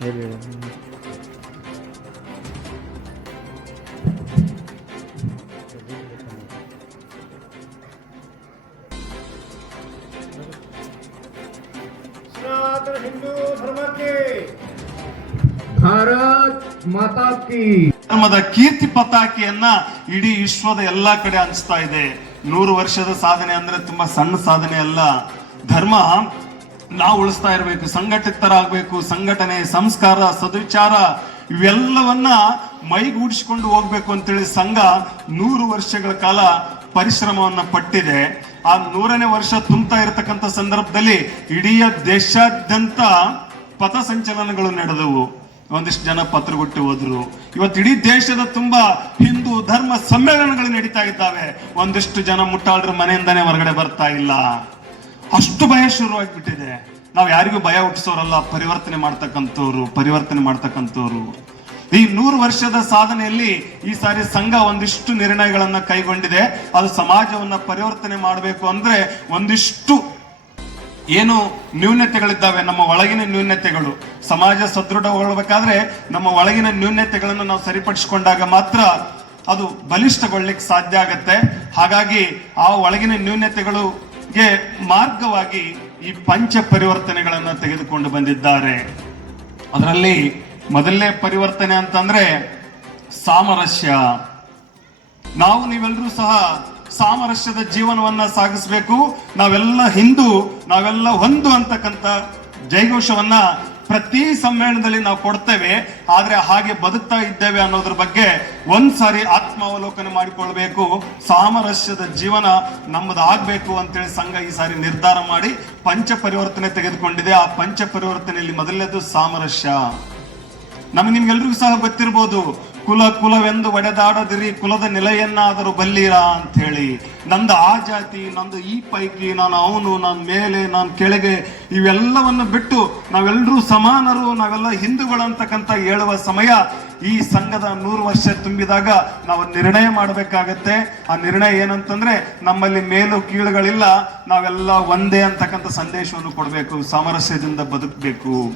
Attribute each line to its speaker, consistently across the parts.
Speaker 1: ಹೇಳಿ
Speaker 2: ಧರ್ಮದ ಕೀರ್ತಿ ಪತಾಕಿಯನ್ನ ಇಡೀ ವಿಶ್ವದ ಎಲ್ಲಾ ಕಡೆ ಹಂಚ್ತಾ ಇದೆ. ನೂರು ವರ್ಷದ ಸಾಧನೆ ಅಂದ್ರೆ ತುಂಬಾ ಸಣ್ಣ ಸಾಧನೆ ಅಲ್ಲ. ಧರ್ಮ ನಾವು ಉಳಿಸ್ತಾ ಇರಬೇಕು, ಸಂಘಟಿತರಾಗಬೇಕು, ಸಂಘಟನೆ, ಸಂಸ್ಕಾರ, ಸದ್ವಿಚಾರ, ಇವೆಲ್ಲವನ್ನ ಮೈಗೂಡಿಸಿಕೊಂಡು ಹೋಗ್ಬೇಕು ಅಂತೇಳಿ ಸಂಘ ನೂರು ವರ್ಷಗಳ ಕಾಲ ಪರಿಶ್ರಮವನ್ನ ಪಟ್ಟಿದೆ. ಆ ನೂರನೇ ವರ್ಷ ತುಂಬ್ತಾ ಇರತಕ್ಕಂಥ ಸಂದರ್ಭದಲ್ಲಿ ಇಡೀ ದೇಶಾದ್ಯಂತ ಪಥಸಂಚಲನಗಳು ನಡೆದವು. ಒಂದಿಷ್ಟು ಜನ ಪತ್ರ ಕೊಟ್ಟು ಹೋದ್ರು. ಇವತ್ತು ಇಡೀ ದೇಶದ ತುಂಬಾ ಹಿಂದೂ ಧರ್ಮ ಸಮ್ಮೇಳನಗಳು ನಡೀತಾ ಇದ್ದಾವೆ. ಒಂದಿಷ್ಟು ಜನ ಮುಟ್ಟಾಳ್ರ ಮನೆಯಿಂದಾನೇ ಹೊರಗಡೆ ಬರ್ತಾ ಇಲ್ಲ. ಅಷ್ಟು ಭಯ ಶುರುವಾಗ್ಬಿಟ್ಟಿದೆ ನಾವು ಯಾರಿಗೂ ಭಯ ಹುಟ್ಟಿಸೋರಲ್ಲ, ಪರಿವರ್ತನೆ ಮಾಡ್ತಕ್ಕಂಥವ್ರು ಪರಿವರ್ತನೆ ಮಾಡ್ತಕ್ಕಂಥವ್ರು. ಈ ನೂರು ವರ್ಷದ ಸಾಧನೆಯಲ್ಲಿ ಈ ಸಾರಿ ಸಂಘ ಒಂದಿಷ್ಟು ನಿರ್ಣಯಗಳನ್ನ ಕೈಗೊಂಡಿದೆ. ಅದು ಸಮಾಜವನ್ನ ಪರಿವರ್ತನೆ ಮಾಡಬೇಕು ಅಂದ್ರೆ ಒಂದಿಷ್ಟು ಏನು ನ್ಯೂನತೆಗಳಿದ್ದಾವೆ, ನಮ್ಮ ಒಳಗಿನ ನ್ಯೂನತೆಗಳು. ಸಮಾಜ ಸದೃಢಗೊಳ್ಬೇಕಾದ್ರೆ ನಮ್ಮ ಒಳಗಿನ ನ್ಯೂನತೆಗಳನ್ನು ನಾವು ಸರಿಪಡಿಸಿಕೊಂಡಾಗ ಮಾತ್ರ ಅದು ಬಲಿಷ್ಠಗೊಳ್ಳಿಕ್ಕೆ ಸಾಧ್ಯ ಆಗತ್ತೆ. ಹಾಗಾಗಿ ಆ ಒಳಗಿನ ನ್ಯೂನತೆಗಳಿಗೆ ಮಾರ್ಗವಾಗಿ ಈ ಪಂಚ ಪರಿವರ್ತನೆಗಳನ್ನು ತೆಗೆದುಕೊಂಡು ಬಂದಿದ್ದಾರೆ. ಅದರಲ್ಲಿ ಮೊದಲನೇ ಪರಿವರ್ತನೆ ಅಂತಂದ್ರೆ ಸಾಮರಸ್ಯ. ನಾವು ನೀವೆಲ್ಲರೂ ಸಹ ಸಾಮರಸ್ಯದ ಜೀವನವನ್ನ ಸಾಗಿಸಬೇಕು. ನಾವೆಲ್ಲ ಹಿಂದೂ, ನಾವೆಲ್ಲ ಒಂದು ಅಂತಕ್ಕಂಥ ಜೈಘೋಷವನ್ನ ಪ್ರತಿ ಸಮ್ಮೇಳನದಲ್ಲಿ ನಾವು ಕೊಡ್ತೇವೆ. ಆದರೆ ಹಾಗೆ ಬದುಕ್ತಾ ಇದ್ದೇವೆ ಅನ್ನೋದ್ರ ಬಗ್ಗೆ ಒಂದ್ಸಾರಿ ಆತ್ಮಾವಲೋಕನ ಮಾಡಿಕೊಳ್ಬೇಕು, ಸಾಮರಸ್ಯದ ಜೀವನ ನಮ್ಮದಾಗಬೇಕು ಅಂತೇಳಿ ಸಂಘ ಈ ಸಾರಿ ನಿರ್ಧಾರ ಮಾಡಿ ಪಂಚ ಪರಿವರ್ತನೆ ತೆಗೆದುಕೊಂಡಿದೆ. ಆ ಪಂಚ ಪರಿವರ್ತನೆಯಲ್ಲಿ ಮೊದಲನೇದು ಸಾಮರಸ್ಯ. ನಮಗೆ ನಿಮ್ಗೆಲ್ರಿಗೂ ಸಹ ಗೊತ್ತಿರ್ಬೋದು, ಕುಲ ಕುಲವೆಂದು ಒಡೆದಾಡದಿರಿ, ಕುಲದ ನೆಲೆಯನ್ನಾದರೂ ಬಲ್ಲಿರಾ ಅಂತ ಹೇಳಿ ನಂದು ಆ ಜಾತಿ, ನಂದು ಈ ಪೈಕಿ, ನಾನು ಅವನು, ನಾನು ಮೇಲೆ, ನಾನು ಕೆಳಗೆ, ಇವೆಲ್ಲವನ್ನು ಬಿಟ್ಟು ನಾವೆಲ್ಲರೂ ಸಮಾನರು, ನಾವೆಲ್ಲ ಹಿಂದೂಗಳಂತಕ್ಕಂಥ ಹೇಳುವ ಸಮಯ ಈ ಸಂಘದ ನೂರು ವರ್ಷ ತುಂಬಿದಾಗ ನಾವು ನಿರ್ಣಯ ಮಾಡಬೇಕಾಗತ್ತೆ. ಆ ನಿರ್ಣಯ ಏನಂತಂದ್ರೆ ನಮ್ಮಲ್ಲಿ ಮೇಲು ಕೀಳುಗಳಿಲ್ಲ, ನಾವೆಲ್ಲ ಒಂದೇ ಅಂತಕ್ಕಂಥ ಸಂದೇಶವನ್ನು ಕೊಡಬೇಕು, ಸಾಮರಸ್ಯದಿಂದ ಬದುಕಬೇಕು.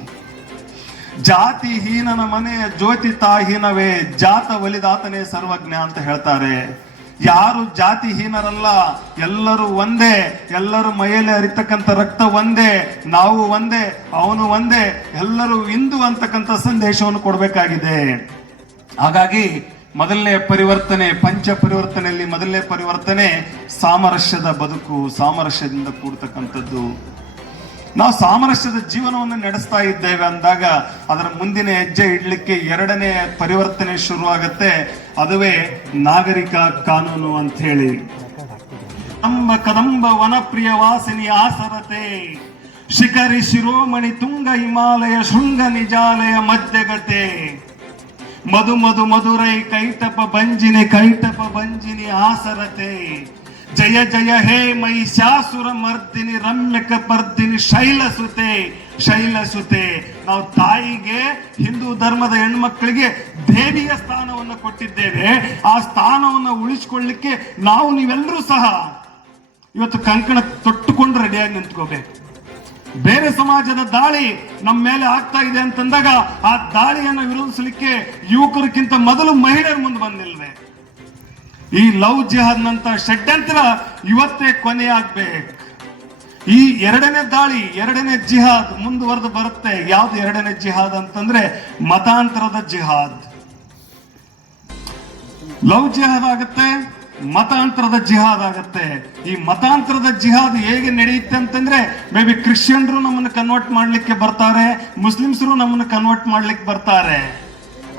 Speaker 2: ಜಾತಿ ಹೀನನ ಮನೆಯ ಜ್ಯೋತಿ ತಾಹೀನವೇ ಜಾತ ಒಲಿದಾತನೇ ಸರ್ವಜ್ಞ ಅಂತ ಹೇಳ್ತಾರೆ. ಯಾರು ಜಾತಿ ಹೀನರಲ್ಲ, ಎಲ್ಲರೂ ಒಂದೇ, ಎಲ್ಲರೂ ಮೈಯಲ್ಲಿ ಅರಿತಕ್ಕಂಥ ರಕ್ತ ಒಂದೇ, ನಾವು ಒಂದೇ, ಅವನು ಒಂದೇ, ಎಲ್ಲರೂ ಇಂದು ಅಂತಕ್ಕಂಥ ಸಂದೇಶವನ್ನು ಕೊಡಬೇಕಾಗಿದೆ. ಹಾಗಾಗಿ ಮೊದಲನೇ ಪರಿವರ್ತನೆ, ಪಂಚ ಪರಿವರ್ತನೆಯಲ್ಲಿ ಮೊದಲನೇ ಪರಿವರ್ತನೆ ಸಾಮರಸ್ಯದ ಬದುಕು, ಸಾಮರಸ್ಯದಿಂದ ಕೂಡ್ತಕ್ಕಂಥದ್ದು. ನಾವು ಸಾಮರಸ್ಯದ ಜೀವನವನ್ನು ನಡೆಸ್ತಾ ಇದ್ದೇವೆ ಅಂದಾಗ ಅದರ ಮುಂದಿನ ಹೆಜ್ಜೆ ಇಡಲಿಕ್ಕೆ ಎರಡನೇ ಪರಿವರ್ತನೆ ಶುರುವಾಗತ್ತೆ. ಅದುವೇ ನಾಗರಿಕ ಕಾನೂನು ಅಂತ ಹೇಳಿ ಅಂಬ ಕದಂಬ ವನಪ್ರಿಯ ವಾಸಿನಿ ಆಸರತೆ, ಶಿಖರಿ ಶಿರೋಮಣಿ ತುಂಗ ಹಿಮಾಲಯ ಶೃಂಗ ನಿಜಾಲಯ ಮಧ್ಯಗತೆ. ಮಧು ಮಧು ಮಧುರೈ ಕೈತಪ ಬಂಜಿನಿ ಕೈತಪ ಬಂಜಿನಿ ಆಸರತೆ. ಜಯ ಜಯ ಹೇ ಮಹಿಷಾಸುರ ಮರ್ದಿನಿ, ರಮ್ಯಕ ಪರ್ದಿನಿ ಶೈಲಸುತೆ ಶೈಲಸುತೆ. ನಾವು ತಾಯಿಗೆ, ಹಿಂದೂ ಧರ್ಮದ ಹೆಣ್ಮಕ್ಳಿಗೆ ದೇವಿಯ ಸ್ಥಾನವನ್ನು ಕೊಟ್ಟಿದ್ದೇವೆ. ಆ ಸ್ಥಾನವನ್ನು ಉಳಿಸ್ಕೊಳ್ಳಿಕ್ಕೆ ನಾವು ನೀವೆಲ್ಲರೂ ಸಹ ಇವತ್ತು ಕಂಕಣ ತೊಟ್ಟುಕೊಂಡು ರೆಡಿಯಾಗಿ ನಿಂತ್ಕೋಬೇಕು. ಬೇರೆ ಸಮಾಜದ ದಾಳಿ ನಮ್ಮ ಮೇಲೆ ಆಗ್ತಾ ಇದೆ ಅಂತಂದಾಗ ಆ ದಾಳಿಯನ್ನು ವಿರೋಧಿಸಲಿಕ್ಕೆ ಯುವಕರಿಗಿಂತ ಮೊದಲು ಮಹಿಳೆಯರು ಮುಂದೆ ಬಂದಿಲ್ವೇ? ಈ ಲವ್ ಜಿಹಾದ್ ನಂತರ ಷಡ್ಯಂತ್ರ ಇವತ್ತೇ ಕೊನೆಯಾಗಬೇಕು ಈ ಎರಡನೇ ದಾಳಿ, ಎರಡನೇ ಜಿಹಾದ್ ಮುಂದುವರೆದು ಬರುತ್ತೆ. ಯಾವ್ದು ಎರಡನೇ ಜಿಹಾದ್ ಅಂತಂದ್ರೆ ಮತಾಂತರದ ಜಿಹಾದ್. ಲವ್ ಜಿಹಾದ್ ಆಗುತ್ತೆ ಮತಾಂತರದ ಜಿಹಾದ್ ಆಗತ್ತೆ. ಈ ಮತಾಂತರದ ಜಿಹಾದ್ ಹೇಗೆ ನಡೆಯುತ್ತೆ ಅಂತಂದ್ರೆ, ಮೇ ಬಿ ಕ್ರಿಶ್ಚಿಯನ್ರು ನಮ್ಮನ್ನು ಕನ್ವರ್ಟ್ ಮಾಡ್ಲಿಕ್ಕೆ ಬರ್ತಾರೆ, ಮುಸ್ಲಿಮ್ಸರು ನಮ್ಮನ್ನು ಕನ್ವರ್ಟ್ ಮಾಡ್ಲಿಕ್ಕೆ ಬರ್ತಾರೆ.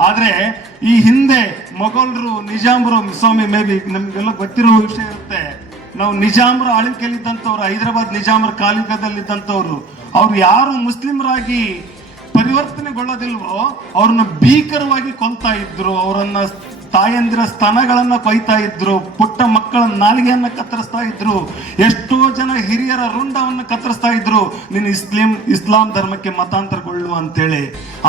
Speaker 2: ಆದ್ರೆ, ಈ ಹಿಂದೆ ಮೊಘಲರು, ನಿಜಾಮ್ರು, ಸ್ವಾಮಿ, ಮೇ ಬಿ ನಮ್ಗೆಲ್ಲ ಗೊತ್ತಿರೋ ವಿಷಯ ಇರುತ್ತೆ. ನಾವು ನಿಜಾಮ್ರ ಆಳ್ವಿಕೆಯಲ್ಲಿದ್ದಂಥವ್ರು, ಹೈದರಾಬಾದ್ ನಿಜಾಮರ ಕಾಲಿಕದಲ್ಲಿದ್ದಂಥವ್ರು, ಅವ್ರು ಯಾರು ಮುಸ್ಲಿಮರಾಗಿ ಪರಿವರ್ತನೆಗೊಳ್ಳೋದಿಲ್ವೋ, ಅವ್ರನ್ನ ಭೀಕರವಾಗಿ ಕೊಲ್ತಾ ಇದ್ರು, ಅವರನ್ನ ತಾಯಂದಿರ ಸ್ತನಗಳನ್ನ ಕೊಯ್ತಾ ಇದ್ರು, ಪುಟ್ಟ ಮಕ್ಕಳ ನಾಲಿಗೆಯನ್ನ ಕತ್ತರಿಸ್ತಾ ಇದ್ರು, ಎಷ್ಟೋ ಜನ ಹಿರಿಯರ ರುಂಡವನ್ನು ಕತ್ತರಿಸ್ತಾ ಇದ್ರು, ನೀನು ಇಸ್ಲಿಂ, ಇಸ್ಲಾಂ ಧರ್ಮಕ್ಕೆ ಮತಾಂತರಗೊಳ್ಳು ಅಂತೇಳಿ.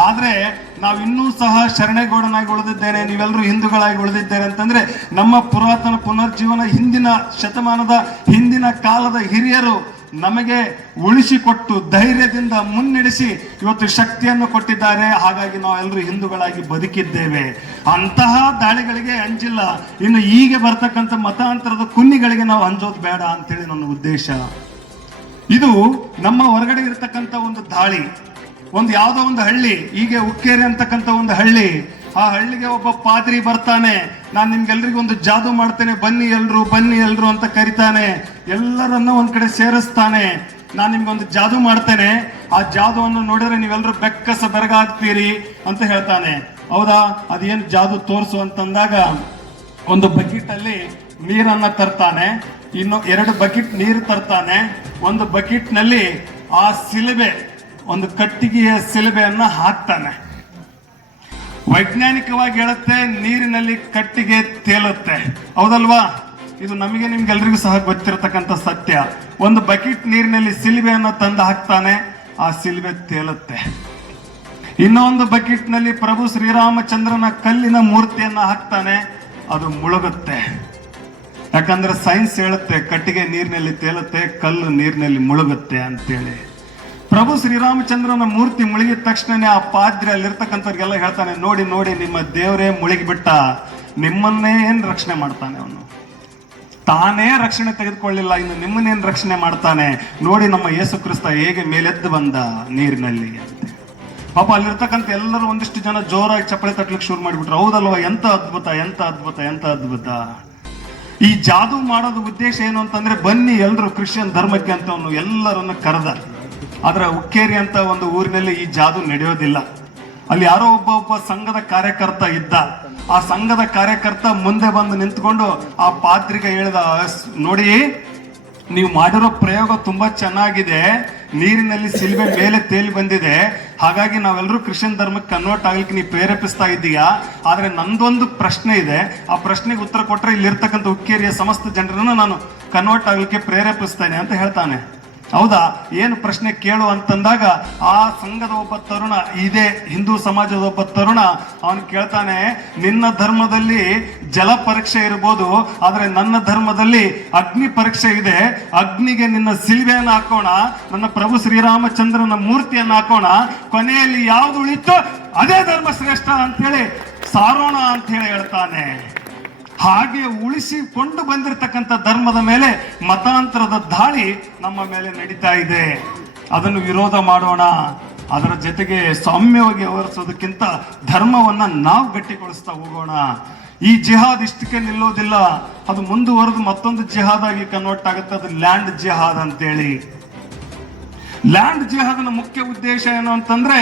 Speaker 2: ಆದ್ರೆ ನಾವು ಇನ್ನೂ ಸಹ ಶರಣೆಗೌಡನಾಗಿ ಉಳಿದಿದ್ದೇನೆ ನೀವೆಲ್ಲರೂ ಹಿಂದೂಗಳಾಗಿ ಉಳಿದಿದ್ದೇನೆ ಅಂತಂದ್ರೆ ನಮ್ಮ ಪುರಾತನ ಪುನರ್ಜೀವನ ಹಿಂದಿನ ಶತಮಾನದ ಹಿಂದಿನ ಕಾಲದ ಹಿರಿಯರು ನಮಗೆ ಉಳಿಸಿಕೊಟ್ಟು ಧೈರ್ಯದಿಂದ ಮುನ್ನಡೆಸಿ ಇವತ್ತು ಶಕ್ತಿಯನ್ನು ಕೊಟ್ಟಿದ್ದಾರೆ. ಹಾಗಾಗಿ ನಾವೆಲ್ಲರೂ ಹಿಂದೂಗಳಾಗಿ ಬದುಕಿದ್ದೇವೆ. ಅಂತಹ ದಾಳಿಗಳಿಗೆ ಅಂಜಿಲ್ಲ. ಇನ್ನು ಹೀಗೆ ಬರ್ತಕ್ಕಂಥ ಮತಾಂತರದ ಕುನ್ನಿಗಳಿಗೆ ನಾವು ಅಂಜೋದು ಬೇಡ ಅಂತೇಳಿ ನನ್ನ ಉದ್ದೇಶ. ಇದು ನಮ್ಮ ಹೊರಗಡೆ ಇರತಕ್ಕಂಥ ಒಂದು ದಾಳಿ. ಒಂದು ಯಾವುದೋ ಒಂದು ಹಳ್ಳಿ, ಹೀಗೆ ಉಕ್ಕೇರಿ ಅಂತಕ್ಕಂಥ ಒಂದು ಹಳ್ಳಿ. ಆ ಹಳ್ಳಿಗೆ ಒಬ್ಬ ಪಾದ್ರಿ ಬರ್ತಾನೆ. ನಾನು ನಿಮ್ಗೆಲ್ರಿಗೂ ಒಂದು ಜಾದು ಮಾಡ್ತೇನೆ. ಬನ್ನಿ ಎಲ್ರು ಬನ್ನಿ ಎಲ್ರು ಅಂತ ಕರಿತಾನೆ. ಎಲ್ಲರನ್ನ ಒಂದ್ ಕಡೆ ಸೇರಿಸ್ತಾನೆ. ನಾನು ನಿಮ್ಗೊಂದು ಜಾದು ಮಾಡ್ತೇನೆ. ಆ ಜಾದುವನ್ನು ನೋಡಿದ್ರೆ ನೀವೆಲ್ಲರೂ ಬೆಕ್ಕಸ ಬೆರಗಾಗ್ತೀರಿ ಅಂತ ಹೇಳ್ತಾನೆ. ಹೌದಾ? ಅದೇನು ಜಾದು ತೋರಿಸು ಅಂತಂದಾಗ ಒಂದು ಬಕೆಟ್ ಅಲ್ಲಿ ನೀರನ್ನ ತರ್ತಾನೆ. ಇನ್ನು ಎರಡು ಬಕೆಟ್ ನೀರು ತರ್ತಾನೆ. ಒಂದು ಬಕೆಟ್ನಲ್ಲಿ ಆ ಸಿಲುಬೆ, ಒಂದು ಕಟ್ಟಿಗೆಯ ಸಿಲುಬೆಯನ್ನ ಹಾಕ್ತಾನೆ. ವೈಜ್ಞಾನಿಕವಾಗಿ ಹೇಳುತ್ತೆ, ನೀರಿನಲ್ಲಿ ಕಟ್ಟಿಗೆ ತೇಲುತ್ತೆ. ಹೌದಲ್ವಾ? ಇದು ನಮಗೆ ನಿಮ್ಗೆಲ್ರಿಗೂ ಸಹ ಗೊತ್ತಿರತಕ್ಕಂಥ ಸತ್ಯ. ಒಂದು ಬಕೆಟ್ ನೀರಿನಲ್ಲಿ ಸಿಲುಬೆಯನ್ನು ತಂದು ಹಾಕ್ತಾನೆ, ಆ ಸಿಲಿಬೆ ತೇಲುತ್ತೆ. ಇನ್ನೊಂದು ಬಕೆಟ್ನಲ್ಲಿ ಪ್ರಭು ಶ್ರೀರಾಮಚಂದ್ರನ ಕಲ್ಲಿನ ಮೂರ್ತಿಯನ್ನ ಹಾಕ್ತಾನೆ, ಅದು ಮುಳುಗುತ್ತೆ. ಯಾಕಂದ್ರೆ ಸೈನ್ಸ್ ಹೇಳುತ್ತೆ, ಕಟ್ಟಿಗೆ ನೀರಿನಲ್ಲಿ ತೇಲುತ್ತೆ, ಕಲ್ಲು ನೀರಿನಲ್ಲಿ ಮುಳುಗುತ್ತೆ ಅಂತೇಳಿ. ಪ್ರಭು ಶ್ರೀರಾಮಚಂದ್ರನ ಮೂರ್ತಿ ಮುಳುಗಿದ ತಕ್ಷಣನೇ ಆ ಪಾದ್ರಿ ಅಲ್ಲಿರ್ತಕ್ಕಂಥವ್ರಿಗೆಲ್ಲ ಹೇಳ್ತಾನೆ, ನೋಡಿ ನೋಡಿ, ನಿಮ್ಮ ದೇವರೇ ಮುಳುಗಿಬಿಟ್ಟ. ನಿಮ್ಮನ್ನೇ ಏನು ರಕ್ಷಣೆ ಮಾಡ್ತಾನೆ ಅವನು? ತಾನೇ ರಕ್ಷಣೆ ತೆಗೆದುಕೊಳ್ಳಿಲ್ಲ, ಇನ್ನು ನಿಮ್ಮನ್ನೇನ್ ರಕ್ಷಣೆ ಮಾಡ್ತಾನೆ? ನೋಡಿ, ನಮ್ಮ ಯೇಸು ಕ್ರಿಸ್ತ ಹೇಗೆ ಮೇಲೆದ್ದು ಬಂದ ನೀರಿನಲ್ಲಿ ಪಾಪ ಅಲ್ಲಿರ್ತಕ್ಕಂಥ ಎಲ್ಲರೂ ಒಂದಿಷ್ಟು ಜನ ಜೋರಾಗಿ ಚಪ್ಪಳೆ ತಟ್ಲಿಕ್ಕೆ ಶುರು ಮಾಡಿಬಿಟ್ರು. ಹೌದಲ್ವಾ? ಎಂತ ಅದ್ಭುತ ಎಂತ ಅದ್ಭುತ ಎಂತ ಅದ್ಭುತ? ಈ ಜಾದು ಮಾಡೋದು ಉದ್ದೇಶ ಏನು ಅಂತಂದ್ರೆ, ಬನ್ನಿ ಎಲ್ಲರೂ ಕ್ರಿಶ್ಚಿಯನ್ ಧರ್ಮಕ್ಕೆ ಅಂತ ಅವನು ಎಲ್ಲರನ್ನ ಕರೆದ. ಆದ್ರೆ ಉಕ್ಕೇರಿ ಅಂತ ಒಂದು ಊರಿನಲ್ಲಿ ಈ ಜಾದು ನಡೆಯೋದಿಲ್ಲ. ಅಲ್ಲಿ ಯಾರೋ ಒಬ್ಬ ಒಬ್ಬ ಸಂಘದ ಕಾರ್ಯಕರ್ತ ಇದ್ದ. ಆ ಸಂಘದ ಕಾರ್ಯಕರ್ತ ಮುಂದೆ ಬಂದು ನಿಂತ್ಕೊಂಡು ಆ ಪಾತ್ರಿಗೆ ಹೇಳಿದ ನೋಡಿ, ನೀವು ಮಾಡಿರೋ ಪ್ರಯೋಗ ತುಂಬಾ ಚೆನ್ನಾಗಿದೆ. ನೀರಿನಲ್ಲಿ ಸಿಲ್ಬೆ ಮೇಲೆ ತೇಲಿ ಬಂದಿದೆ. ಹಾಗಾಗಿ ನಾವೆಲ್ಲರೂ ಕ್ರಿಶ್ಚಿಯನ್ ಧರ್ಮಕ್ಕೆ ಕನ್ವರ್ಟ್ ಆಗ್ಲಿಕ್ಕೆ ನೀವು ಪ್ರೇರೇಪಿಸ್ತಾ ಇದ್ದೀಯಾ? ಆದ್ರೆ ನಂದೊಂದು ಪ್ರಶ್ನೆ ಇದೆ. ಆ ಪ್ರಶ್ನೆಗೆ ಉತ್ತರ ಕೊಟ್ರೆ ಇಲ್ಲಿರ್ತಕ್ಕಂಥ ಉಕ್ಕೇರಿಯ ಸಮಸ್ತ ಜನರನ್ನು ನಾನು ಕನ್ವರ್ಟ್ ಆಗ್ಲಿಕ್ಕೆ ಪ್ರೇರೇಪಿಸ್ತೇನೆ, ಅಂತ ಹೇಳ್ತಾನೆ. ಹೌದಾ? ಏನು ಪ್ರಶ್ನೆ ಕೇಳು ಅಂತಂದಾಗ, ಆ ಸಂಘದ ಒಬ್ಬ ತರುಣ ಇದೇ, ಹಿಂದೂ ಸಮಾಜದ ಒಬ್ಬ ತರುಣ, ಅವನು ಕೇಳ್ತಾನೆ, ನಿನ್ನ ಧರ್ಮದಲ್ಲಿ ಜಲ ಪರೀಕ್ಷೆ ಇರ್ಬೋದು, ಆದ್ರೆ ನನ್ನ ಧರ್ಮದಲ್ಲಿ ಅಗ್ನಿ ಪರೀಕ್ಷೆ ಇದೆ, ಅಗ್ನಿಗೆ ನಿನ್ನ ಸಿಲ್ವೆಯನ್ನು ಹಾಕೋಣ, ನನ್ನ ಪ್ರಭು ಶ್ರೀರಾಮಚಂದ್ರನ ಮೂರ್ತಿಯನ್ನು ಹಾಕೋಣ, ಕೊನೆಯಲ್ಲಿ ಯಾವ್ದು ಉಳಿತೋ ಅದೇ ಧರ್ಮ ಶ್ರೇಷ್ಠ ಅಂತೇಳಿ ಸಾರೋಣ ಅಂತ ಹೇಳಿ ಹೇಳ್ತಾನೆ. ಹಾಗೆ ಉಳಿಸಿಕೊಂಡು ಬಂದಿರತಕ್ಕಂಥ ಧರ್ಮದ ಮೇಲೆ ಮತಾಂತರದ ದಾಳಿ ನಮ್ಮ ಮೇಲೆ ನಡೀತಾ ಇದೆ. ಅದನ್ನು ವಿರೋಧ ಮಾಡೋಣ. ಅದರ ಜೊತೆಗೆ ಸೌಮ್ಯವಾಗಿ ವ್ಯವಹರಿಸೋದಕ್ಕಿಂತ ಧರ್ಮವನ್ನ ನಾವು ಗಟ್ಟಿಗೊಳಿಸ್ತಾ ಹೋಗೋಣ. ಈ ಜಿಹಾದ್ ಇಷ್ಟಕ್ಕೆ ನಿಲ್ಲೋದಿಲ್ಲ. ಅದು ಮುಂದುವರೆದು ಮತ್ತೊಂದು ಜಿಹಾದ್ ಆಗಿ ಕನ್ವರ್ಟ್ ಆಗುತ್ತೆ. ಅದು ಲ್ಯಾಂಡ್ ಜಿಹಾದ್ ಅಂತೇಳಿ. ಲ್ಯಾಂಡ್ ಜಿಹಾದ್ನ ಮುಖ್ಯ ಉದ್ದೇಶ ಏನು ಅಂತಂದ್ರೆ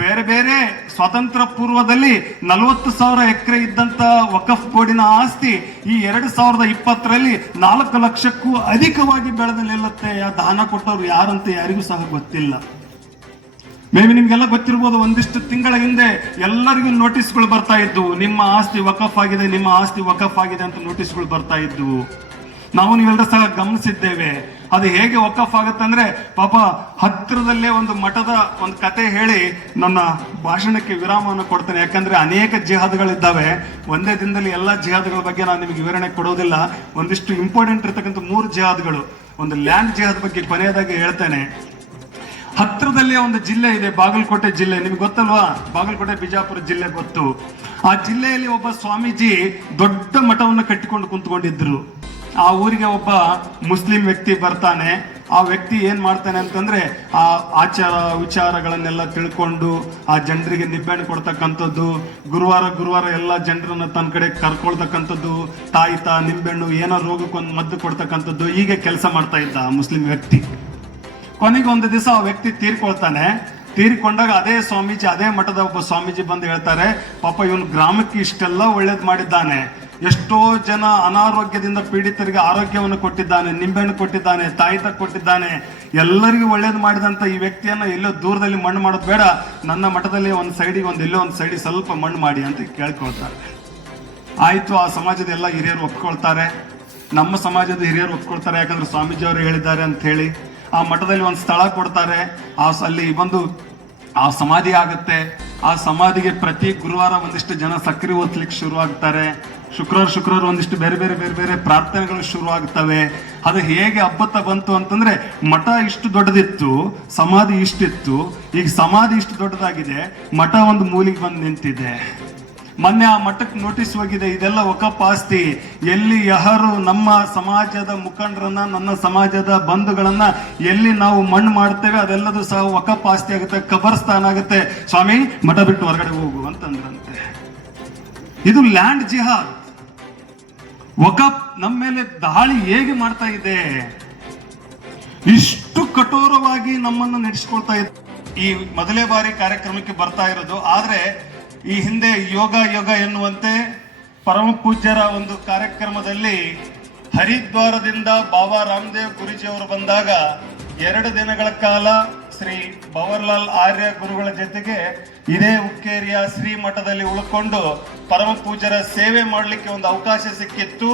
Speaker 2: ಬೇರೆ ಬೇರೆ ಸ್ವಾತಂತ್ರ್ಯ ಪೂರ್ವದಲ್ಲಿ ನಲವತ್ತು ಸಾವಿರ ಎಕರೆ ಇದ್ದಂತ ವಕಫ್ ಬೋರ್ಡಿನ ಆಸ್ತಿ ಈ ಎರಡು ಸಾವಿರದ ಇಪ್ಪತ್ತರಲ್ಲಿ ನಾಲ್ಕು ಲಕ್ಷಕ್ಕೂ ಅಧಿಕವಾಗಿ ಬೆಳೆದು ನಿಲ್ಲುತ್ತೆ. ದಾನ ಕೊಟ್ಟವ್ರು ಯಾರಂತ ಯಾರಿಗೂ ಸಹ ಗೊತ್ತಿಲ್ಲ. ಮೇ ಬಿ ನಿಮ್ಗೆಲ್ಲ ಗೊತ್ತಿರ್ಬೋದು, ಒಂದಿಷ್ಟು ತಿಂಗಳ ಹಿಂದೆ ಎಲ್ಲರಿಗೂ ನೋಟಿಸ್ಗಳು ಬರ್ತಾ ಇದ್ವು. ನಿಮ್ಮ ಆಸ್ತಿ ವಕಫ್ ಆಗಿದೆ, ನಿಮ್ಮ ಆಸ್ತಿ ವಕಫ್ ಆಗಿದೆ ಅಂತ ನೋಟಿಸ್ಗಳು ಬರ್ತಾ ಇದ್ವು. ನಾವು ನೀವೆಲ್ಲರೂ ಸಹ ಗಮನಿಸಿದ್ದೇವೆ. ಅದು ಹೇಗೆ ವಕಫ್ ಆಗುತ್ತೆ ಅಂದ್ರೆ ಪಾಪ ಹತ್ತಿರದಲ್ಲೇ ಒಂದು ಮಠದ ಒಂದು ಕತೆ ಹೇಳಿ ನನ್ನ ಭಾಷಣಕ್ಕೆ ವಿರಾಮವನ್ನು ಕೊಡ್ತೇನೆ. ಯಾಕಂದ್ರೆ ಅನೇಕ ಜಿಹಾದ್ಗಳಿದ್ದಾವೆ. ಒಂದೇ ದಿನದಲ್ಲಿ ಎಲ್ಲ ಜಿಹಾದ್ಗಳ ಬಗ್ಗೆ ನಾನು ನಿಮಗೆ ವಿವರಣೆ ಕೊಡೋದಿಲ್ಲ. ಒಂದಿಷ್ಟು ಇಂಪಾರ್ಟೆಂಟ್ ಇರ್ತಕ್ಕಂಥ ಮೂರು ಜಿಹಾದ್ಗಳು. ಒಂದು ಲ್ಯಾಂಡ್ ಜಿಹಾದ್ ಬಗ್ಗೆ ಕೊನೆಯದಾಗಿ ಹೇಳ್ತೇನೆ. ಹತ್ತಿರದಲ್ಲೇ ಒಂದು ಜಿಲ್ಲೆ ಇದೆ, ಬಾಗಲಕೋಟೆ ಜಿಲ್ಲೆ. ನಿಮ್ಗೆ ಗೊತ್ತಲ್ವಾ? ಬಾಗಲಕೋಟೆ, ಬಿಜಾಪುರ ಜಿಲ್ಲೆ ಗೊತ್ತು. ಆ ಜಿಲ್ಲೆಯಲ್ಲಿ ಒಬ್ಬ ಸ್ವಾಮೀಜಿ ದೊಡ್ಡ ಮಠವನ್ನು ಕಟ್ಟಿಕೊಂಡು ಕುಂತ್ಕೊಂಡಿದ್ರು. ಆ ಊರಿಗೆ ಒಬ್ಬ ಮುಸ್ಲಿಂ ವ್ಯಕ್ತಿ ಬರ್ತಾನೆ. ಆ ವ್ಯಕ್ತಿ ಏನ್ ಮಾಡ್ತಾನೆ ಅಂತಂದ್ರೆ ಆ ಆಚಾರ ವಿಚಾರಗಳನ್ನೆಲ್ಲ ತಿಳ್ಕೊಂಡು ಆ ಜನರಿಗೆ ನಿಬ್ಬೆಣ್ಣೆ ಕೊಡ್ತಕ್ಕಂಥದ್ದು, ಗುರುವಾರ ಗುರುವಾರ ಎಲ್ಲ ಜನರನ್ನ ತನ್ನ ಕಡೆ ಕರ್ಕೊಳ್ತಕ್ಕಂಥದ್ದು ತಾಯಿತ ನಿಂಬೆಣ್ಣು ಏನೋ ರೋಗಕ್ಕೊಂದು ಮದ್ದು ಕೊಡ್ತಕ್ಕಂಥದ್ದು, ಹೀಗೆ ಕೆಲಸ ಮಾಡ್ತಾ ಇದ್ದ ಆ ಮುಸ್ಲಿಂ ವ್ಯಕ್ತಿ. ಕೊನೆಗೆ ಒಂದು ದಿವಸ ಆ ವ್ಯಕ್ತಿ ತೀರ್ಕೊಳ್ತಾನೆ. ತೀರಿಕೊಂಡಾಗ ಅದೇ ಸ್ವಾಮೀಜಿ, ಅದೇ ಮಠದ ಒಬ್ಬ ಸ್ವಾಮೀಜಿ ಬಂದು ಹೇಳ್ತಾರೆ, ಪಾಪ ಇವನು ಗ್ರಾಮಕ್ಕೆ ಇಷ್ಟೆಲ್ಲ ಒಳ್ಳೇದು ಮಾಡಿದ್ದಾನೆ. ಎಷ್ಟೋ ಜನ ಅನಾರೋಗ್ಯದಿಂದ ಪೀಡಿತರಿಗೆ ಆರೋಗ್ಯವನ್ನು ಕೊಟ್ಟಿದ್ದಾನೆ, ನಿಂಬೆಹಣ್ಣು ಕೊಟ್ಟಿದ್ದಾನೆ, ತಾಯಿತ ಕೊಟ್ಟಿದ್ದಾನೆ. ಎಲ್ಲರಿಗೂ ಒಳ್ಳೇದು ಮಾಡಿದಂತ ಈ ವ್ಯಕ್ತಿಯನ್ನ ಎಲ್ಲೋ ದೂರದಲ್ಲಿ ಮಣ್ಣು ಮಾಡೋದು ಬೇಡ. ನನ್ನ ಮಠದಲ್ಲಿ ಒಂದು ಸೈಡಿಗೆ ಒಂದು ಎಲ್ಲೋ ಒಂದು ಸೈಡಿಗೆ ಸ್ವಲ್ಪ ಮಣ್ಣು ಮಾಡಿ ಅಂತ ಕೇಳ್ಕೊಳ್ತಾರೆ. ಆಯಿತು, ಆ ಸಮಾಜದ ಎಲ್ಲ ಹಿರಿಯರು ಒಪ್ಕೊಳ್ತಾರೆ. ನಮ್ಮ ಸಮಾಜದ ಹಿರಿಯರು ಒಪ್ಕೊಳ್ತಾರೆ. ಯಾಕಂದ್ರೆ ಸ್ವಾಮೀಜಿ ಅವರು ಹೇಳಿದ್ದಾರೆ ಅಂತ ಹೇಳಿ ಆ ಮಠದಲ್ಲಿ ಒಂದು ಸ್ಥಳ ಕೊಡ್ತಾರೆ. ಆ ಅಲ್ಲಿ ಬಂದು ಆ ಸಮಾಧಿ ಆಗುತ್ತೆ. ಆ ಸಮಾಧಿಗೆ ಪ್ರತಿ ಗುರುವಾರ ಒಂದಿಷ್ಟು ಜನ ಸಕ್ರಿ ಓದ್ಲಿಕ್ಕೆ ಶುರು ಆಗ್ತಾರೆ ಶುಕ್ರವಾರ ಶುಕ್ರವಾರ ಒಂದಿಷ್ಟು ಬೇರೆ ಬೇರೆ ಬೇರೆ ಬೇರೆ ಪ್ರಾರ್ಥನೆಗಳು ಶುರು ಆಗ್ತವೆ ಅದು ಹೇಗೆ ಹಬ್ಬತ್ತ ಬಂತು ಅಂತಂದ್ರೆ ಮಠ ಇಷ್ಟು ದೊಡ್ಡದಿತ್ತು, ಸಮಾಧಿ ಇಷ್ಟಿತ್ತು. ಈಗ ಸಮಾಧಿ ಇಷ್ಟು ದೊಡ್ಡದಾಗಿದೆ, ಮಠ ಒಂದು ಮೂಲಿಗೆ ಬಂದು ನಿಂತಿದೆ. ಮೊನ್ನೆ ಆ ಮಠಕ್ಕೆ ನೋಟಿಸ್ ಹೋಗಿದೆ, ಇದೆಲ್ಲ ಒಕಪ್ ಆಸ್ತಿ. ಎಲ್ಲಿ ಯಾರು ನಮ್ಮ ಸಮಾಜದ ಮುಖಂಡರನ್ನ, ನನ್ನ ಸಮಾಜದ ಬಂಧುಗಳನ್ನ ಎಲ್ಲಿ ನಾವು ಮಣ್ಣು ಮಾಡ್ತೇವೆ, ಅದೆಲ್ಲದೂ ಸಹ ಒಕಪ್ ಆಸ್ತಿ ಆಗುತ್ತೆ ಕಬರ್ಸ್ತಾನ ಆಗುತ್ತೆ. ಸ್ವಾಮಿ, ಮಠ ಬಿಟ್ಟು ಹೊರಗಡೆ ಹೋಗು ಅಂತಂದ್ರಂತೆ ಇದು ಲ್ಯಾಂಡ್ ಜಿಹಾದ್. ಒಕಪ್ ನಮ್ಮ ಮೇಲೆ ದಾಳಿ ಹೇಗೆ ಮಾಡ್ತಾ ಇದೆ? ಇಷ್ಟು ಕಠೋರವಾಗಿ ನಮ್ಮನ್ನು ನಡೆಸ್ಕೊಳ್ತಾ ಇದೆ. ಈ ಮೊದಲೇ ಬಾರಿ ಕಾರ್ಯಕ್ರಮಕ್ಕೆ ಬರ್ತಾ ಇರೋದು, ಆದ್ರೆ ಈ ಹಿಂದೆ ಯೋಗ ಯೋಗ ಎನ್ನುವಂತೆ ಪರಮ ಪೂಜ್ಯರ ಒಂದು ಕಾರ್ಯಕ್ರಮದಲ್ಲಿ ಹರಿದ್ವಾರದಿಂದ ಬಾಬಾ ರಾಮದೇವ್ ಗುರುಜಿ ಅವರು ಬಂದಾಗ ಎರಡು ದಿನಗಳ ಕಾಲ ಶ್ರೀ ಭವರ್ಲಾಲ್ ಆರ್ಯ ಗುರುಗಳ ಜೊತೆಗೆ ಇದೇ ಉಕ್ಕೇರಿಯ ಶ್ರೀ ಮಠದಲ್ಲಿ ಉಳ್ಕೊಂಡು ಪರಮ ಪೂಜರ ಸೇವೆ ಮಾಡಲಿಕ್ಕೆ ಒಂದು ಅವಕಾಶ ಸಿಕ್ಕಿತ್ತು.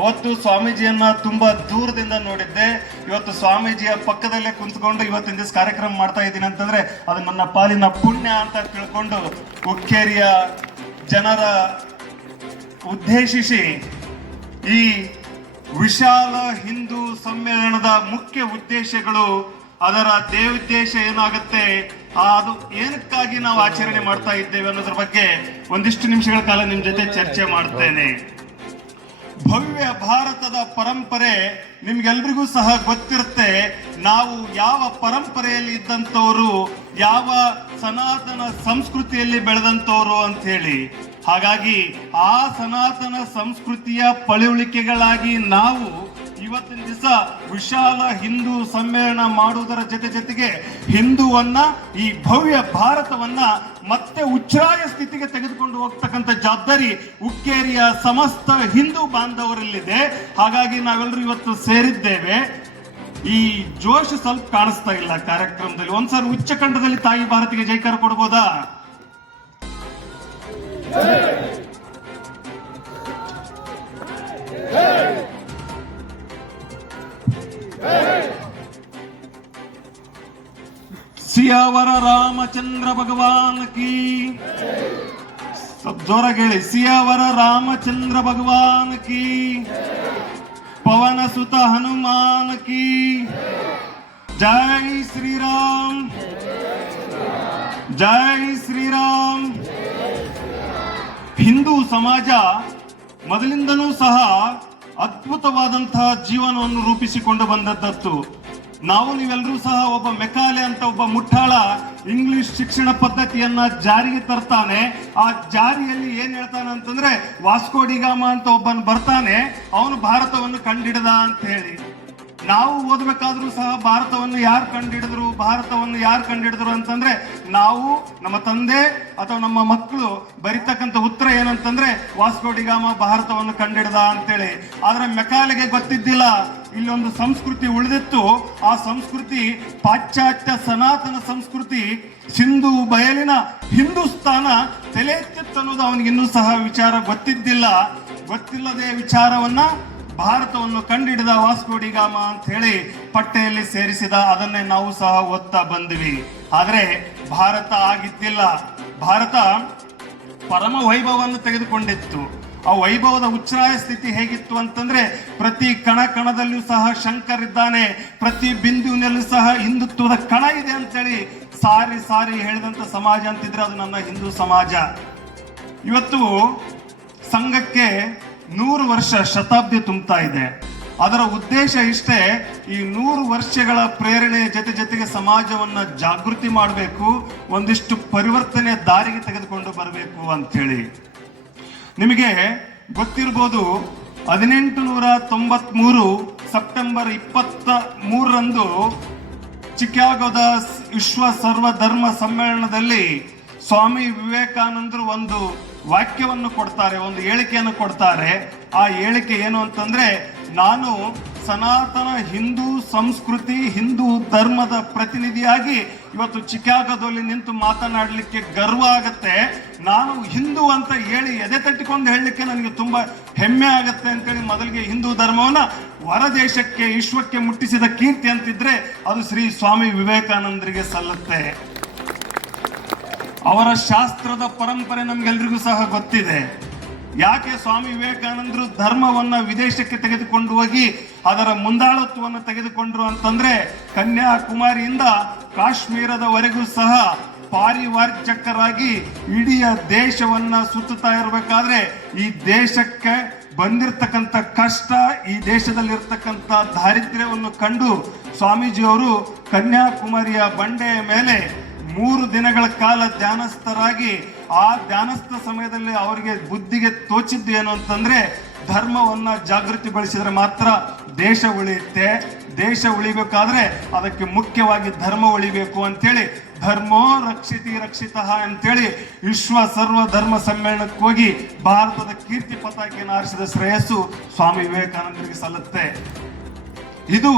Speaker 2: ಅವತ್ತು ಸ್ವಾಮೀಜಿಯನ್ನ ತುಂಬಾ ದೂರದಿಂದ ನೋಡಿದ್ದೆ. ಇವತ್ತು ಸ್ವಾಮೀಜಿಯ ಪಕ್ಕದಲ್ಲೇ ಕುಂತ್ಕೊಂಡು ಇವತ್ತಿನ ದಿವಸ ಕಾರ್ಯಕ್ರಮ ಮಾಡ್ತಾ ಇದ್ದೀನಿ ಅಂತಂದ್ರೆ ಅದು ನನ್ನ ಪಾಲಿನ ಪುಣ್ಯ ಅಂತ ತಿಳ್ಕೊಂಡು ಹುಕ್ಕೇರಿಯ ಜನರ ಉದ್ದೇಶಿಸಿ ಈ ವಿಶಾಲ ಹಿಂದೂ ಸಮ್ಮೇಳನದ ಮುಖ್ಯ ಉದ್ದೇಶಗಳು, ಅದರ ದೇವುದ್ದೇಶ ಏನಾಗುತ್ತೆ ಅದು ಏನಕ್ಕಾಗಿ ನಾವು ಆಚರಣೆ ಮಾಡ್ತಾ ಇದ್ದೇವೆ ಅನ್ನೋದ್ರ ಬಗ್ಗೆ ಒಂದಿಷ್ಟು ನಿಮಿಷಗಳ ಕಾಲ ನಿಮ್ಮ ಜೊತೆ ಚರ್ಚೆ ಮಾಡ್ತೇನೆ. ಭವ್ಯ ಭಾರತದ ಪರಂಪರೆ ನಿಮ್ಗೆಲ್ರಿಗೂ ಸಹ ಗೊತ್ತಿರುತ್ತೆ. ನಾವು ಯಾವ ಪರಂಪರೆಯಲ್ಲಿ ಇದ್ದಂಥವ್ರು, ಯಾವ ಸನಾತನ ಸಂಸ್ಕೃತಿಯಲ್ಲಿ ಬೆಳೆದಂಥವ್ರು ಅಂತ ಹೇಳಿ ಹಾಗಾಗಿ ಆ ಸನಾತನ ಸಂಸ್ಕೃತಿಯ ಪಳಿವಳಿಕೆಗಳಾಗಿ ನಾವು ಇವತ್ತಿನ ದಿವಸ ವಿಶಾಲ ಹಿಂದೂ ಸಮ್ಮೇಳನ ಮಾಡುವುದರ ಜೊತೆ ಜೊತೆಗೆ ಹಿಂದೂವನ್ನ, ಈ ಭವ್ಯ ಭಾರತವನ್ನ ಮತ್ತೆ ಉಚ್ಛ್ರಾಯ ಸ್ಥಿತಿಗೆ ತೆಗೆದುಕೊಂಡು ಹೋಗ್ತಕ್ಕಂಥ ಜವಾಬ್ದಾರಿ ಉಕ್ಕೇರಿಯ ಸಮಸ್ತ ಹಿಂದೂ ಬಾಂಧವರಲ್ಲಿದೆ. ಹಾಗಾಗಿ ನಾವೆಲ್ಲರೂ ಇವತ್ತು ಸೇರಿದ್ದೇವೆ. ಈ ಜೋಶ್ ಸ್ವಲ್ಪ ಕಾಣಿಸ್ತಾ ಇಲ್ಲ ಕಾರ್ಯಕ್ರಮದಲ್ಲಿ. ಒಂದ್ಸಾರಿ ಉಚ್ಚಖಂಡದಲ್ಲಿ ತಾಯಿ ಭಾರತಿಗೆ ಜೈಕಾರ ಕೊಡ್ಬೋದಾ? ಸಿಯಾವರ ರಾಮಚಂದ್ರ ಭಗವಾನ್ ಕಿ ಸ್ವಲ್ಪ ಜೋರಾಗಿ ಹೇಳಿ ಸಿಯಾವರ ರಾಮಚಂದ್ರ ಭಗವಾನ್ ಕಿ ಪವನ ಸುತ ಹನುಮಾನ್ ಕಿ ಜೈ ಶ್ರೀರಾಮ್ ಜೈ ಶ್ರೀರಾಮ್ ಹಿಂದೂ ಸಮಾಜ ಮೊದಲಿಂದನೂ ಸಹ ಅದ್ಭುತವಾದಂತಹ ಜೀವನವನ್ನು ರೂಪಿಸಿಕೊಂಡು ಬಂದದ್ದತ್ತು ನಾವು ನೀವೆಲ್ಲರೂ ಸಹ ಒಬ್ಬ ಮೆಕಾಲೆ ಅಂತ ಒಬ್ಬ ಮುಟ್ಟಾಳ ಇಂಗ್ಲಿಷ್ ಶಿಕ್ಷಣ ಪದ್ಧತಿಯನ್ನ ಜಾರಿಗೆ ತರ್ತಾನೆ. ಆ ಜಾರಿಯಲ್ಲಿ ಏನ್ ಹೇಳ್ತಾನೆ ಅಂತಂದ್ರೆ ವಾಸ್ಕೋಡಿಗಾಮ ಅಂತ ಒಬ್ಬನು ಬರ್ತಾನೆ. ಅವನು ಭಾರತವನ್ನು ಕಂಡಿಡದ ಅಂತ ಹೇಳಿ. ನಾವು ಓದಬೇಕಾದ್ರೂ ಸಹ ಭಾರತವನ್ನು ಯಾರು ಕಂಡಿಡಿದ್ರು, ಭಾರತವನ್ನು ಯಾರು ಕಂಡಿಡಿದ್ರು ಅಂತಂದ್ರೆ ನಾವು ನಮ್ಮ ತಂದೆ ಅಥವಾ ನಮ್ಮ ಮಕ್ಕಳು ಬರಿತಕ್ಕಂಥ ಉತ್ತರ ಏನಂತಂದ್ರೆ ವಾಸ್ಕೋಡಿಗಾಮ ಭಾರತವನ್ನು ಕಂಡಿಡ್ದ ಅಂತೇಳಿ. ಆದ್ರೆ ಮೆಕಾಲೆಗೆ ಗೊತ್ತಿದ್ದಿಲ್ಲ. ಇಲ್ಲೊಂದು ಸಂಸ್ಕೃತಿ ಉಳಿದಿತ್ತು. ಆ ಸಂಸ್ಕೃತಿ ಪಾಶ್ಚಾತ್ಯ ಸನಾತನ ಸಂಸ್ಕೃತಿ ಸಿಂಧು ಬಯಲಿನ ಹಿಂದೂಸ್ತಾನ ತಲೆ ಅವನಿಗೆ ಇನ್ನೂ ಸಹ ವಿಚಾರ ಗೊತ್ತಿದ್ದಿಲ್ಲ. ಗೊತ್ತಿಲ್ಲದೆ ವಿಚಾರವನ್ನ ಭಾರತವನ್ನು ಕಂಡಿಡಿದ ವಾಸ್ಕೋಡಿಗಾಮ ಅಂತ ಹೇಳಿ ಪಟ್ಟೆಯಲ್ಲಿ ಸೇರಿಸಿದ ಅದನ್ನೇ ನಾವು ಸಹ ಓದ್ತಾ ಬಂದ್ವಿ. ಆದ್ರೆ ಭಾರತ ಆಗಿದ್ದಿಲ್ಲ. ಭಾರತ ಪರಮ ವೈಭವವನ್ನು ತೆಗೆದುಕೊಂಡಿತ್ತು. ಆ ವೈಭವದ ಉಚ್ಛ್ರಾಯ ಸ್ಥಿತಿ ಹೇಗಿತ್ತು ಅಂತಂದ್ರೆ ಪ್ರತಿ ಕಣ ಕಣದಲ್ಲಿಯೂ ಸಹ ಶಂಕರ್ ಇದ್ದಾನೆ, ಪ್ರತಿ ಬಿಂದುವಿನಲ್ಲೂ ಸಹ ಹಿಂದುತ್ವದ ಕಣ ಇದೆ ಅಂತೇಳಿ ಸಾರಿ ಸಾರಿ ಹೇಳಿದಂತ ಸಮಾಜ ಅಂತಿದ್ರೆ ಅದು ನನ್ನ ಹಿಂದೂ ಸಮಾಜ. ಇವತ್ತು ಸಂಘಕ್ಕೆ ನೂರು ವರ್ಷ ಶತಾಬ್ದಿ ತುಂಬ್ತಾ ಇದೆ. ಅದರ ಉದ್ದೇಶ ಇಷ್ಟೇ, ಈ ನೂರು ವರ್ಷಗಳ ಪ್ರೇರಣೆ ಜೊತೆ ಜೊತೆಗೆ ಸಮಾಜವನ್ನ ಜಾಗೃತಿ ಮಾಡಬೇಕು, ಒಂದಿಷ್ಟು ಪರಿವರ್ತನೆ ದಾರಿಗೆ ತೆಗೆದುಕೊಂಡು ಬರಬೇಕು ಅಂತ ಹೇಳಿ ನಿಮಗೆ ಗೊತ್ತಿರ್ಬೋದು ಹದಿನೆಂಟು ನೂರ ತೊಂಬತ್ಮೂರು ಸೆಪ್ಟೆಂಬರ್ ಇಪ್ಪತ್ತ ಮೂರರಂದು ಚಿಕಾಗೋದ ವಿಶ್ವ ಸರ್ವಧರ್ಮ ಸಮ್ಮೇಳನದಲ್ಲಿ ಸ್ವಾಮಿ ವಿವೇಕಾನಂದರು ಒಂದು ವಾಕ್ಯವನ್ನು ಕೊಡ್ತಾರೆ, ಒಂದು ಹೇಳಿಕೆಯನ್ನು ಕೊಡ್ತಾರೆ. ಆ ಹೇಳಿಕೆ ಏನು ಅಂತಂದ್ರೆ, ನಾನು ಸನಾತನ ಹಿಂದೂ ಸಂಸ್ಕೃತಿ, ಹಿಂದೂ ಧರ್ಮದ ಪ್ರತಿನಿಧಿಯಾಗಿ ಇವತ್ತು ಚಿಕಾಗೋದಲ್ಲಿ ನಿಂತು ಮಾತನಾಡಲಿಕ್ಕೆ ಗರ್ವ ಆಗತ್ತೆ. ನಾನು ಹಿಂದೂ ಅಂತ ಹೇಳಿ ಎದೆ ತಟ್ಟಿಕೊಂಡು ಹೇಳಲಿಕ್ಕೆ ನನಗೆ ತುಂಬ ಹೆಮ್ಮೆ ಆಗತ್ತೆ ಅಂತೇಳಿ ಮೊದಲಿಗೆ ಹಿಂದೂ ಧರ್ಮವನ್ನು ಹೊರದೇಶಕ್ಕೆ, ವಿಶ್ವಕ್ಕೆ ಮುಟ್ಟಿಸಿದ ಕೀರ್ತಿ ಅಂತಿದ್ರೆ ಅದು ಶ್ರೀ ಸ್ವಾಮಿ ವಿವೇಕಾನಂದರಿಗೆ ಸಲ್ಲುತ್ತೆ. ಅವರ ಶಾಸ್ತ್ರದ ಪರಂಪರೆ ನಮ್ಗೆಲ್ರಿಗೂ ಸಹ ಗೊತ್ತಿದೆ. ಯಾಕೆ ಸ್ವಾಮಿ ವಿವೇಕಾನಂದರು ಧರ್ಮವನ್ನ ವಿದೇಶಕ್ಕೆ ತೆಗೆದುಕೊಂಡು ಹೋಗಿ ಅದರ ಮುಂದಾಳತ್ವವನ್ನು ತೆಗೆದುಕೊಂಡ್ರು ಅಂತಂದ್ರೆ ಕನ್ಯಾಕುಮಾರಿಯಿಂದ ಕಾಶ್ಮೀರದವರೆಗೂ ಸಹ ಪಾರಿವಾರ್ಚಕರಾಗಿ ಇಡೀ ದೇಶವನ್ನ ಸುತ್ತುತ್ತಾ ಇರಬೇಕಾದ್ರೆ ಈ ದೇಶಕ್ಕೆ ಬಂದಿರತಕ್ಕಂಥ ಕಷ್ಟ, ಈ ದೇಶದಲ್ಲಿರ್ತಕ್ಕಂಥ ದಾರಿದ್ರ್ಯವನ್ನು ಕಂಡು ಸ್ವಾಮೀಜಿಯವರು ಕನ್ಯಾಕುಮಾರಿಯ ಬಂಡೆಯ ಮೇಲೆ ಮೂರು ದಿನಗಳ ಕಾಲ ಧ್ಯಾನಸ್ಥರಾಗಿ ಆ ಧ್ಯಾನಸ್ಥ ಸಮಯದಲ್ಲಿ ಅವರಿಗೆ ಬುದ್ಧಿಗೆ ತೋಚಿದ್ದು ಏನು ಅಂತಂದ್ರೆ ಧರ್ಮವನ್ನ ಜಾಗೃತಿಗೊಳಿಸಿದ್ರೆ ಮಾತ್ರ ದೇಶ ಉಳಿಯುತ್ತೆ. ದೇಶ ಉಳಿಬೇಕಾದ್ರೆ ಅದಕ್ಕೆ ಮುಖ್ಯವಾಗಿ ಧರ್ಮ ಉಳಿಬೇಕು ಅಂತೇಳಿ ಧರ್ಮೋ ರಕ್ಷಿತಿ ರಕ್ಷಿತ ಅಂತೇಳಿ ವಿಶ್ವ ಸರ್ವ ಧರ್ಮ ಸಮ್ಮೇಳನಕ್ಕೆ ಹೋಗಿ ಭಾರತದ ಕೀರ್ತಿ ಪತಾಕೆಯನ್ನು ಆರಿಸಿದ ಶ್ರೇಯಸ್ಸು ಸ್ವಾಮಿ ವಿವೇಕಾನಂದರಿಗೆ ಸಲ್ಲುತ್ತೆ. ಇದು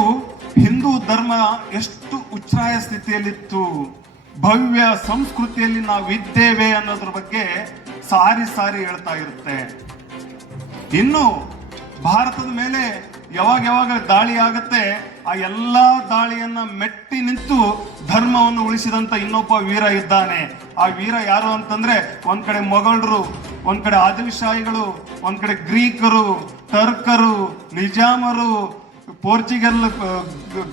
Speaker 2: ಹಿಂದೂ ಧರ್ಮ ಎಷ್ಟು ಉಚ್ಛ್ರಾಯ ಸ್ಥಿತಿಯಲ್ಲಿತ್ತು? ಭವ್ಯ ಸಂಸ್ಕೃತಿಯಲ್ಲಿ ನಾವು ಇದ್ದೇವೆ ಅನ್ನೋದ್ರ ಬಗ್ಗೆ ಸಾರಿ ಸಾರಿ ಹೇಳ್ತಾ ಇರುತ್ತೆ. ಇನ್ನು ಭಾರತದ ಮೇಲೆ ಯಾವಾಗ ಯಾವಾಗ ದಾಳಿ ಆಗುತ್ತೆ, ಆ ಎಲ್ಲಾ ದಾಳಿಯನ್ನ ಮೆಟ್ಟಿ ನಿಂತು ಧರ್ಮವನ್ನು ಉಳಿಸಿದಂತ ಇನ್ನೊಬ್ಬ ವೀರ ಇದ್ದಾನೆ. ಆ ವೀರ ಯಾರು ಅಂತಂದ್ರೆ ಒಂದ್ ಕಡೆ ಮೊಘಲರು, ಒಂದ್ ಕಡೆ ಆದಿಲ್ಶಾಹಿಗಳು, ಒಂದ್ ಕಡೆ ಗ್ರೀಕರು, ಟರ್ಕರು, ನಿಜಾಮರು ಪೋರ್ಚುಗಲ್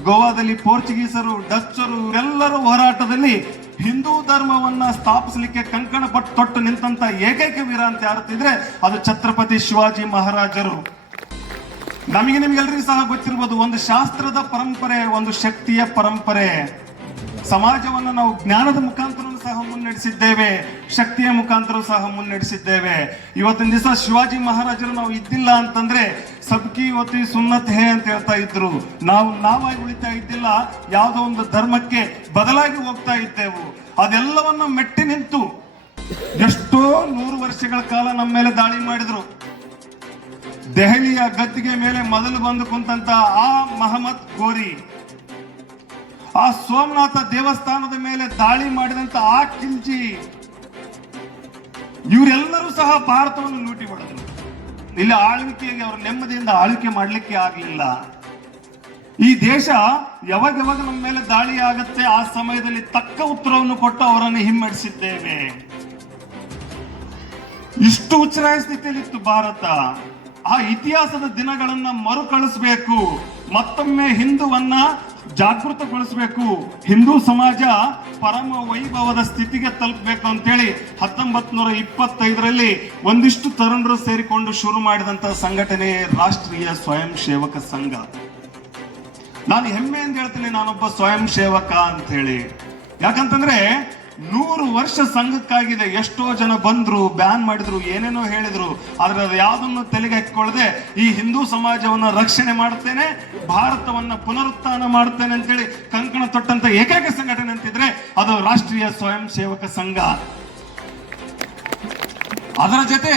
Speaker 2: ಗೋವಾದಲ್ಲಿ ಪೋರ್ಚುಗೀಸರು, ಡಚ್ಚರು, ಇವರೆಲ್ಲರ ಹೋರಾಟದಲ್ಲಿ ಹಿಂದೂ ಧರ್ಮವನ್ನ ಸ್ಥಾಪಿಸಲಿಕ್ಕೆ ಕಂಕಣ ಪಟ್ಟು ತೊಟ್ಟು ನಿಂತಂತ ಏಕೈಕ ವೀರ ಅಂತ ಯಾರತ್ತಿದ್ರೆ ಅದು ಛತ್ರಪತಿ ಶಿವಾಜಿ ಮಹಾರಾಜರು. ನಮಗೆ ನಿಮ್ಗೆಲ್ರಿಗೂ ಸಹ ಗೊತ್ತಿರ್ಬೋದು, ಒಂದು ಶಾಸ್ತ್ರದ ಪರಂಪರೆ, ಒಂದು ಶಕ್ತಿಯ ಪರಂಪರೆ. ಸಮಾಜವನ್ನು ನಾವು ಜ್ಞಾನದ ಮುಖಾಂತರ ಮುನ್ನಡೆಸಿದ್ದೇವೆ. ಶಕ್ತಿಯ ಮುಖಾಂತರ ಸಹ ಮುನ್ನಡೆಸಿದ್ದೇವೆ. ಇವತ್ತಿನ ದಿವಸ ಶಿವಾಜಿ ಮಹಾರಾಜರು ನಾವು ಇದ್ದಿಲ್ಲ ಅಂತಂದ್ರೆ ಸಬ್ಕಿ ಇವತ್ತು ಸುನ್ನತ್ ಹೇ ಅಂತ ಹೇಳ್ತಾ ಇದ್ರು. ನಾವು ನಾವಾಗಿ ಉಳಿತಾ ಇದ್ದಿಲ್ಲ. ಯಾವುದೋ ಒಂದು ಧರ್ಮಕ್ಕೆ ಬದಲಾಗಿ ಹೋಗ್ತಾ ಇದ್ದೆವು. ಅದೆಲ್ಲವನ್ನ ಮೆಟ್ಟಿ ನಿಂತು ಎಷ್ಟೋ ನೂರು ವರ್ಷಗಳ ಕಾಲ ನಮ್ಮ ಮೇಲೆ ದಾಳಿ ಮಾಡಿದ್ರು. ದೆಹಲಿಯ ಗದ್ದಿಗೆ ಮೇಲೆ ಮೊದಲು ಬಂದು ಕುಂತಂತ ಆ ಮಹಮ್ಮದ್ ಗೋರಿ. ಆ ಸೋಮನಾಥ ದೇವಸ್ಥಾನದ ಮೇಲೆ ದಾಳಿ ಮಾಡಿದಂತ ಆ ಚಿಂಚಿ ಇವರೆಲ್ಲರೂ ಸಹ ಭಾರತವನ್ನು ಲೂಟಿ ಮಾಡಿದ್ರು ಇಲ್ಲಿ ಆಳ್ವಿಕೆಗೆ, ಅವರು ನೆಮ್ಮದಿಯಿಂದ ಆಳ್ವಿಕೆ ಮಾಡಲಿಕ್ಕೆ ಆಗಲಿಲ್ಲ. ಈ ದೇಶ ಯಾವಾಗ ಯಾವಾಗ ನಮ್ಮ ಮೇಲೆ ದಾಳಿ ಆಗತ್ತೆ, ಆ ಸಮಯದಲ್ಲಿ ತಕ್ಕ ಉತ್ತರವನ್ನು ಕೊಟ್ಟು ಅವರನ್ನು ಹಿಮ್ಮೆಡಿಸಿದ್ದೇವೆ. ಇಷ್ಟು ಉಚ್ಚರಾಯ ಸ್ಥಿತಿಯಲ್ಲಿತ್ತು ಭಾರತ. ಆ ಇತಿಹಾಸದ ದಿನಗಳನ್ನ ಮರುಕಳಿಸಬೇಕು. ಮತ್ತೊಮ್ಮೆ ಹಿಂದುವನ್ನ ಜಾಗೃತಗೊಳಿಸಬೇಕು. ಹಿಂದೂ ಸಮಾಜ ಪರಮ ವೈಭವದ ಸ್ಥಿತಿಗೆ ತಲುಪಬೇಕು ಅಂತೇಳಿ ಹತ್ತೊಂಬತ್ ನೂರ ಇಪ್ಪತ್ತೈದರಲ್ಲಿ ಒಂದಿಷ್ಟು ತರುಣರು ಸೇರಿಕೊಂಡು ಶುರು ಮಾಡಿದಂತ ಸಂಘಟನೆ ರಾಷ್ಟ್ರೀಯ ಸ್ವಯಂ ಸೇವಕ ಸಂಘ. ನಾನು ಹೆಮ್ಮೆಯಿಂದ ಹೇಳ್ತೀನಿ ನಾನೊಬ್ಬ ಸ್ವಯಂ ಸೇವಕ ಅಂತ ಹೇಳಿ ಯಾಕಂತಂದ್ರೆ ನೂರು ವರ್ಷ ಸಂಘಕ್ಕಾಗಿದೆ. ಎಷ್ಟೋ ಜನ ಬಂದ್ರು, ಬ್ಯಾನ್ ಮಾಡಿದ್ರು, ಏನೇನೋ ಹೇಳಿದ್ರು. ಆದ್ರೆ ಅದು ಯಾವುದನ್ನು ತಲೆಗೆ ಹಾಕಿಕೊಳ್ಳದೆ ಈ ಹಿಂದೂ ಸಮಾಜವನ್ನ ರಕ್ಷಣೆ ಮಾಡ್ತೇನೆ ಭಾರತವನ್ನ ಪುನರುತ್ಥಾನ ಮಾಡ್ತೇನೆ ಅಂತೇಳಿ ಕಂಕಣ ತೊಟ್ಟಂತ ಏಕೈಕ ಸಂಘಟನೆ ಅಂತಿದ್ರೆ ಅದು ರಾಷ್ಟ್ರೀಯ ಸ್ವಯಂ ಸೇವಕ ಸಂಘ. ಅದರ ಜೊತೆ